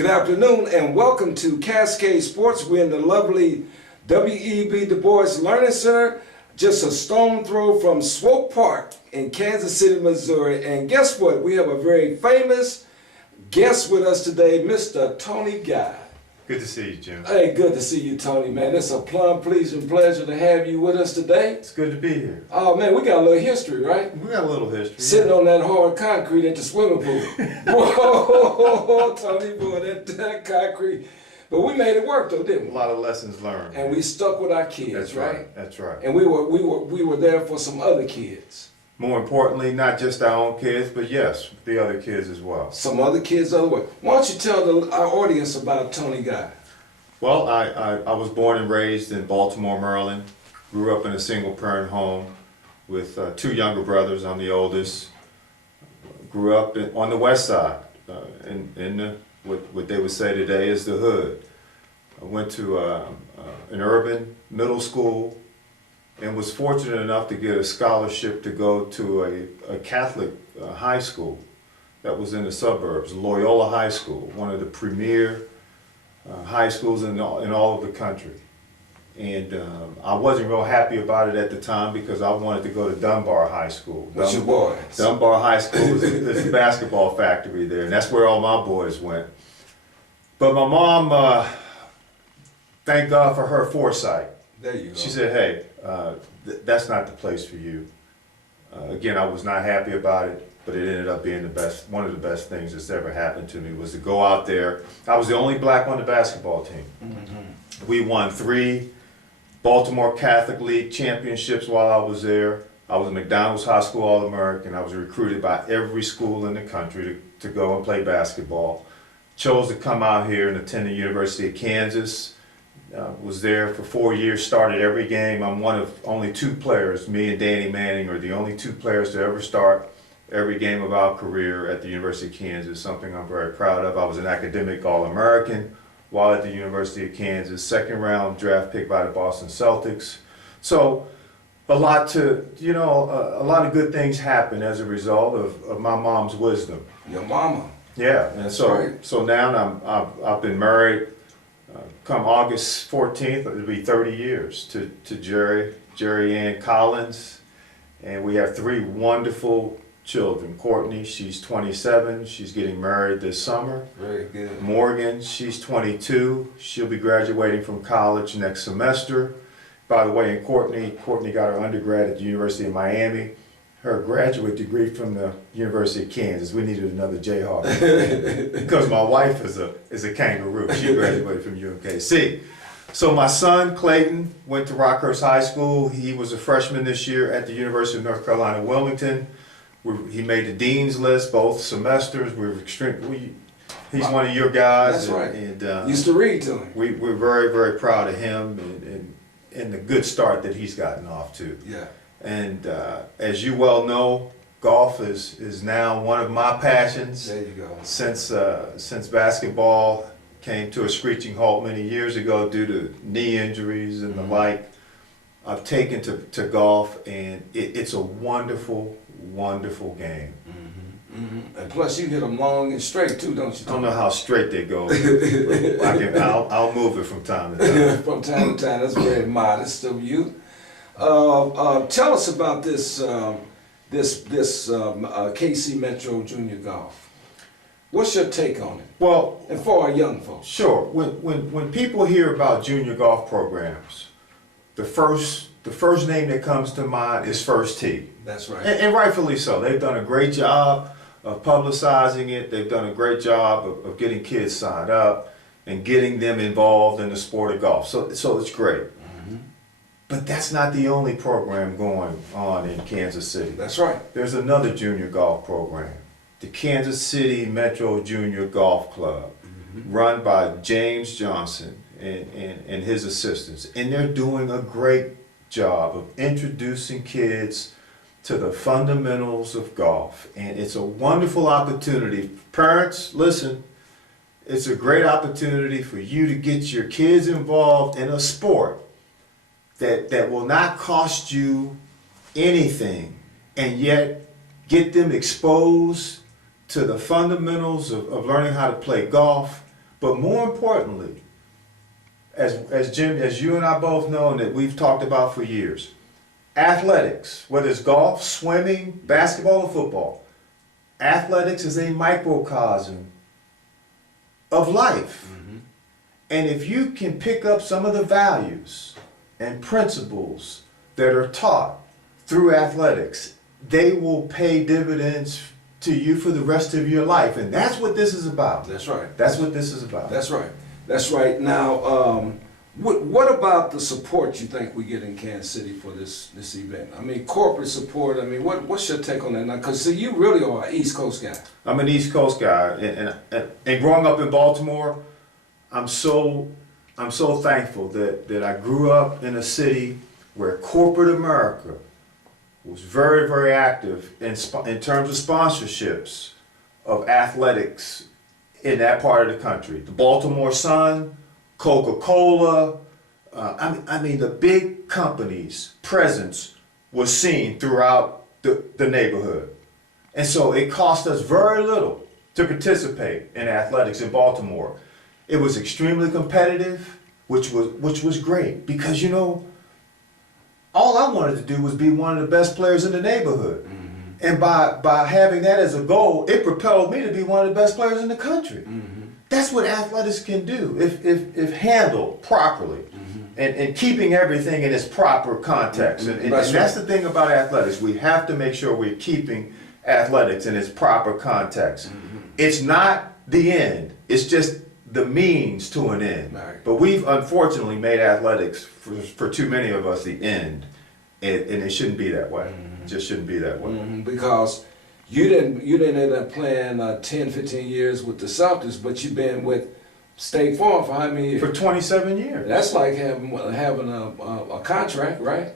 Good afternoon and welcome to Cascade Sports. We're in the lovely W.E.B. Du Bois Learning Center, just a stone throw from Swope Park in Kansas City, Missouri. And guess what? We have a very famous guest with us today, Mr. Tony Guy. Good to see you, Jim. Hey, good to see you, Tony, man. It's a plum pleasing pleasure to have you with us today. It's good to be here. Oh, man, we got a little history, right? We got a little history. Sitting on that hard concrete at the swimming pool. Whoa, Tony, boy, that concrete. But we made it work, though, didn't we? A lot of lessons learned. And we stuck with our kids, That's right. That's right. And we were there for some other kids. More importantly, not just our own kids, but yes, the other kids as well. Some other kids other way. Why don't you tell our audience about Tony Guy? Well, I was born and raised in Baltimore, Maryland. Grew up in a single-parent home with two younger brothers. I'm the oldest. Grew up on the west side, in what they would say today is the hood. I went to an urban middle school and was fortunate enough to get a scholarship to go to a Catholic high school that was in the suburbs, Loyola High School, one of the premier high schools in all of the country. And I wasn't real happy about it at the time because I wanted to go to Dunbar High School. What's your boys? Dunbar High School is a basketball factory there, and that's where all my boys went. But my mom, thank God for her foresight. There you go. She said, hey, that's not the place for you. Again, I was not happy about it, but it ended up being one of the best things that's ever happened to me was to go out there. I was the only black on the basketball team. Mm-hmm. We won 3 Baltimore Catholic League championships while I was there. I was a McDonald's High School All-American. I was recruited by every school in the country to go and play basketball. Chose to come out here and attend the University of Kansas. Was there for 4 years, started every game. I'm one of only 2 players, me and Danny Manning are the only 2 players to ever start every game of our career at the University of Kansas, something I'm very proud of. I was an academic All-American while at the University of Kansas, 2nd round draft pick by the Boston Celtics. So a lot of good things happen as a result of my mom's wisdom. Your mama. Yeah, and so now I've been married. Come August 14th, it'll be 30 years to Jerry Ann Collins, and we have 3 wonderful children. Courtney, she's 27, she's getting married this summer. Very good. Morgan, she's 22, she'll be graduating from college next semester. By the way, and Courtney got her undergrad at the University of Miami. Her graduate degree from the University of Kansas. We needed another Jayhawk because my wife is a kangaroo. She graduated from UMKC. So my son Clayton went to Rockhurst High School. He was a freshman this year at the University of North Carolina, Wilmington. He made the dean's list both semesters. He's one of your guys. That's right. And used to read to him. We're very, very proud of him and the good start that he's gotten off to. Yeah. And as you well know, golf is now one of my passions. There you go. Since basketball came to a screeching halt many years ago due to knee injuries and the like, I've taken to golf, and it's a wonderful, wonderful game. Mm-hmm. Mm-hmm. And plus, you hit them long and straight too, don't you? I don't know how straight they go. I'll move it from time to time. From time to time. That's very modest of you. Tell us about this KC Metro Junior Golf. What's your take on it? Well, and for our young folks. Sure. When people hear about junior golf programs, the first name that comes to mind is First Tee. That's right. And rightfully so. They've done a great job of publicizing it. They've done a great job of getting kids signed up and getting them involved in the sport of golf. So it's great. But that's not the only program going on in Kansas City. That's right. There's another junior golf program, the Kansas City Metro Junior Golf Club, run by James Johnson and his assistants. And they're doing a great job of introducing kids to the fundamentals of golf. And it's a wonderful opportunity. Parents, listen, it's a great opportunity for you to get your kids involved in a sport that will not cost you anything, and yet get them exposed to the fundamentals of learning how to play golf, But more importantly, as Jim, as you and I both know, and that we've talked about for years, athletics, whether it's golf, swimming, basketball, or football, athletics is a microcosm of life. And if you can pick up some of the values and principles that are taught through athletics, they will pay dividends to you for the rest of your life. And that's what this is about. That's right. That's what this is about. That's right. That's right. Now, what about the support you think we get in Kansas City for this event? I mean, corporate support. I mean, what's your take on that now? Because see, you really are an East Coast guy. I'm an East Coast guy, and growing up in Baltimore, I'm so thankful that I grew up in a city where corporate America was very, very active in terms of sponsorships of athletics in that part of the country. The Baltimore Sun, Coca-Cola, I mean the big companies' presence was seen throughout the neighborhood. And so it cost us very little to participate in athletics in Baltimore. It was extremely competitive, which was great, because, you know, all I wanted to do was be one of the best players in the neighborhood. And by having that as a goal, it propelled me to be one of the best players in the country. That's what athletics can do if handled properly, and keeping everything in its proper context. And that's the thing about athletics. We have to make sure we're keeping athletics in its proper context. It's not the end. It's just the means to an end. Right. But we've unfortunately made athletics, for too many of us, the end. And it shouldn't be that way. It just shouldn't be that way. Because you didn't end up playing 10, 15 years with the Celtics, but you've been with State Farm for how many years? For 27 years. That's like having a contract, right?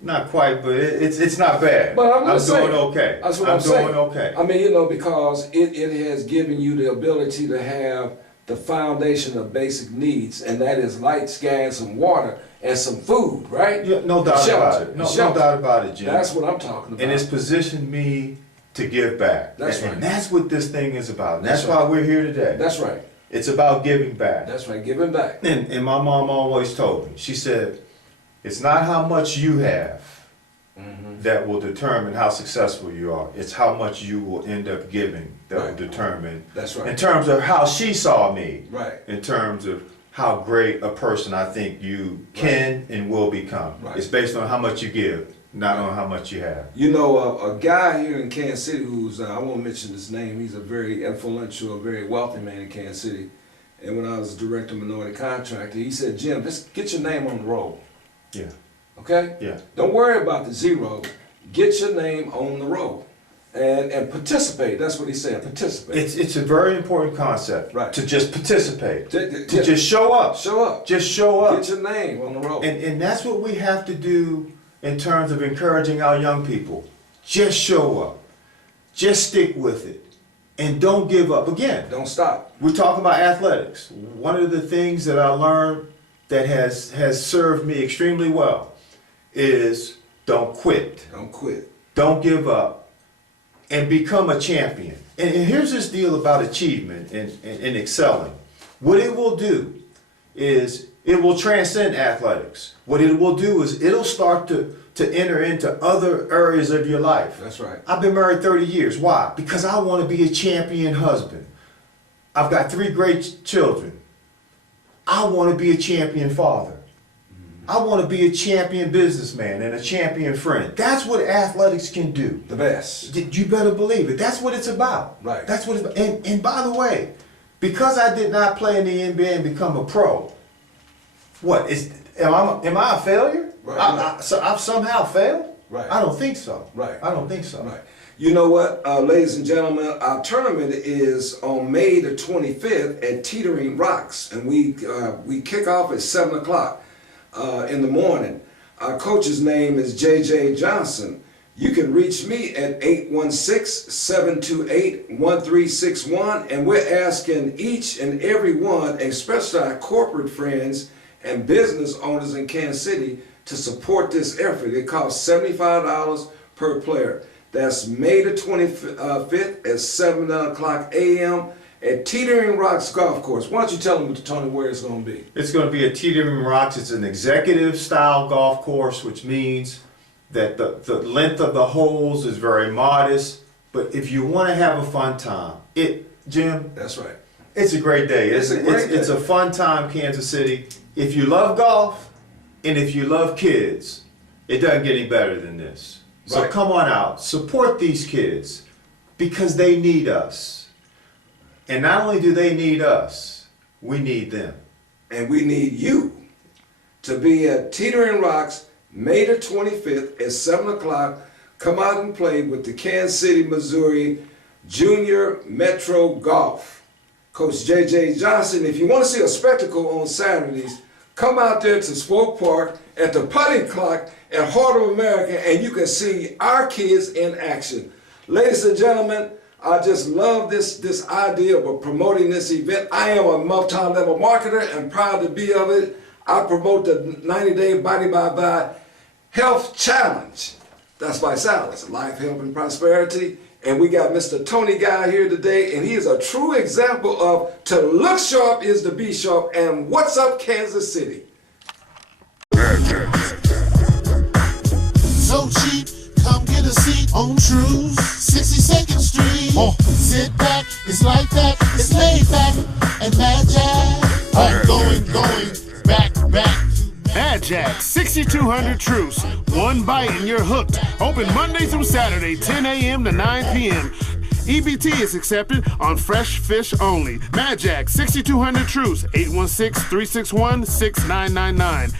Not quite, but it's not bad. But I'm doing okay. That's what I'm saying. doing okay. I mean, you know, because it has given you the ability to have the foundation of basic needs, and that is lights, gas, and water, and some food, right? Yeah, no doubt about it. No doubt about it, Jim. That's what I'm talking about. And it's positioned me to give back. That's right. And that's what this thing is about. And That's that's why we're here today. That's right. It's about giving back. That's right, giving back. And my mom always told me, she said, it's not how much you have that will determine how successful you are. It's how much you will end up giving that will determine. That's right. In terms of how she saw me. Right. In terms of how great a person I think you can and will become. Right. It's based on how much you give, not on how much you have. You know, a guy here in Kansas City who's, I won't mention his name, he's a very influential, very wealthy man in Kansas City. And when I was director of minority contractor, he said, Jim, just get your name on the roll. Yeah. Okay? Yeah. Don't worry about the zero. Get your name on the roll. And participate. That's what he said, participate. It's a very important concept. Right. To just participate. To just show up. Show up. Just show up. Get your name on the roll. And that's what we have to do in terms of encouraging our young people. Just show up. Just stick with it. And don't give up. Again, Don't stop. we're talking about athletics. One of the things that I learned that has served me extremely well is don't quit. Don't quit. Don't give up. And become a champion. And here's this deal about achievement and excelling. What it will do is it will transcend athletics. What it will do is it'll start to enter into other areas of your life. That's right. I've been married 30 years. Why? Because I want to be a champion husband. I've got 3 great children. I want to be a champion father. I want to be a champion businessman and a champion friend. That's what athletics can do. The best. You better believe it. That's what it's about. Right. That's what it's about. And by the way, because I did not play in the NBA and become a pro, am I a failure? Right. So I've somehow failed? Right. I don't think so. Right. I don't think so. Right. You know what, ladies and gentlemen, our tournament is on May the 25th at Teetering Rocks, and we kick off at 7 o'clock in the morning. Our coach's name is J.J. Johnson. You can reach me at 816-728-1361, and we're asking each and every one, especially our corporate friends and business owners in Kansas City, to support this effort. It costs $75 per player. That's May the 25th at 7 o'clock a.m. at Teetering Rocks Golf Course. Why don't you tell them, Tony, where it's going to be? It's going to be at Teetering Rocks. It's an executive style golf course, which means that the length of the holes is very modest. But if you want to have a fun time, Jim, That's right. it's a great day. It's a great day. It's a fun time, Kansas City. If you love golf and if you love kids, it doesn't get any better than this. So Right. come on out, support these kids because they need us. And not only do they need us, we need them. And we need you to be at Teetering Rocks May the 25th at 7 o'clock. Come out and play with the Kansas City, Missouri Junior Metro Golf. Coach J.J. Johnson, if you want to see a spectacle on Saturdays, come out there to Swope Park at the putting clock at Heart of America and you can see our kids in action. Ladies and gentlemen, I just love this idea of promoting this event. I am a multi-level marketer and proud to be of it. I promote the 90-day Body by Health Challenge. That's by Silence, Life, Health, and Prosperity. And we got Mr. Tony Guy here today, and he is a true example of to look sharp is to be sharp. And what's up, Kansas City? So cheap, come get a seat on True's 62nd Street. Sit back, it's like that, it's laid back, and Mad Jack. I'm going, back. Mad Jack, 6200 Truce. One bite and you're hooked. Open Monday through Saturday, 10 a.m. to 9 p.m. EBT is accepted on fresh fish only. Mad Jack, 6200 Truce, 816-361-6999.